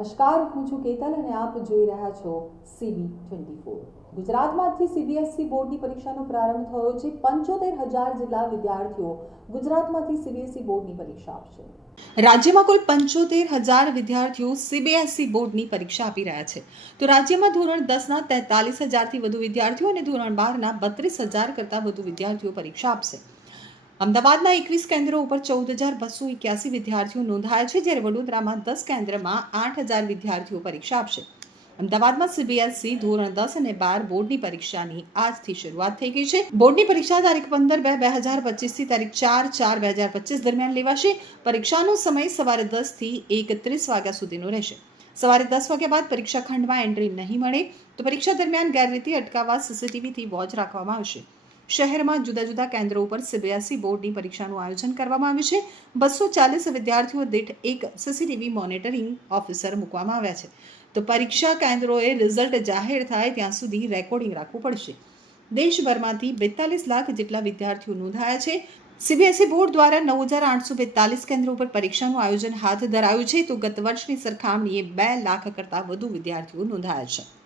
નમસ્કાર, હું છું કેતન અને આપ જોઈ રહ્યા છો CB24। ગુજરાતમાંથી CBSE બોર્ડની પરીક્ષાનો પ્રારંભ થયો છે। 75,000 જેટલા વિદ્યાર્થીઓ ગુજરાતમાંથી CBSE બોર્ડની પરીક્ષા આપશે। રાજ્યમાં કુલ 75,000 વિદ્યાર્થીઓ CBSE બોર્ડની પરીક્ષા આપી રહ્યા છે। તો રાજ્યમાં ધોરણ 10ના 43,000થી વધુ વિદ્યાર્થીઓ અને ધોરણ 12ના 32,000 કરતાં વધુ વિદ્યાર્થીઓ પરીક્ષા આપશે। અમદાવાદના 21 કેન્દ્રો ઉપર 14,281 વિદ્યાર્થીઓ નોંધાયા છે, જ્યારે વડોદરામાં 10 કેન્દ્રમાં 8,000 વિદ્યાર્થીઓ પરીક્ષા આપશે। અમદાવાદમાં CBSE ધોરણ 10 અને 12 બોર્ડની પરીક્ષાની આજથી શરૂઆત થઈ ગઈ છે। બોર્ડની પરીક્ષા તારીખ 15/2/2025 થી તારીખ 4/4/2025 દરમિયાન લેવાશે। પરીક્ષાનો સમય સવારે 10 થી 1:30 વાગ્યા સુધીનો રહેશે। સવારે 10 વાગ્યા બાદ પરીક્ષા ખંડમાં એન્ટ્રી નહીં મળે તો પરીક્ષા દરમિયાન ગેરરીતિ અટકાવવા CCTVથી વોચ રાખવામાં આવશે। શહેરમાં જુદા જુદા કેન્દ્રો ઉપર CBSE બોર્ડની પરીક્ષાનું આયોજન કરવામાં આવ્યું છે। 240 વિદ્યાર્થીઓ દીઠ એક CCTV મોનિટરિંગ ઓફિસર મૂકવામાં આવ્યા છે। તો પરીક્ષા કેન્દ્રોએ રિઝલ્ટ જાહેર થાય ત્યાં સુધી રેકોર્ડિંગ રાખવું પડશે। દેશભરમાંથી 42 લાખ જેટલા વિદ્યાર્થીઓ નોંધાયા છે। CBSE બોર્ડ દ્વારા 9,842 કેન્દ્રો ઉપર પરીક્ષાનું આયોજન હાથ ધરાયું છે। તો ગત વર્ષની સરખામણીએ 2 લાખ કરતાં વધુ વિદ્યાર્થીઓ નોંધાયા છે।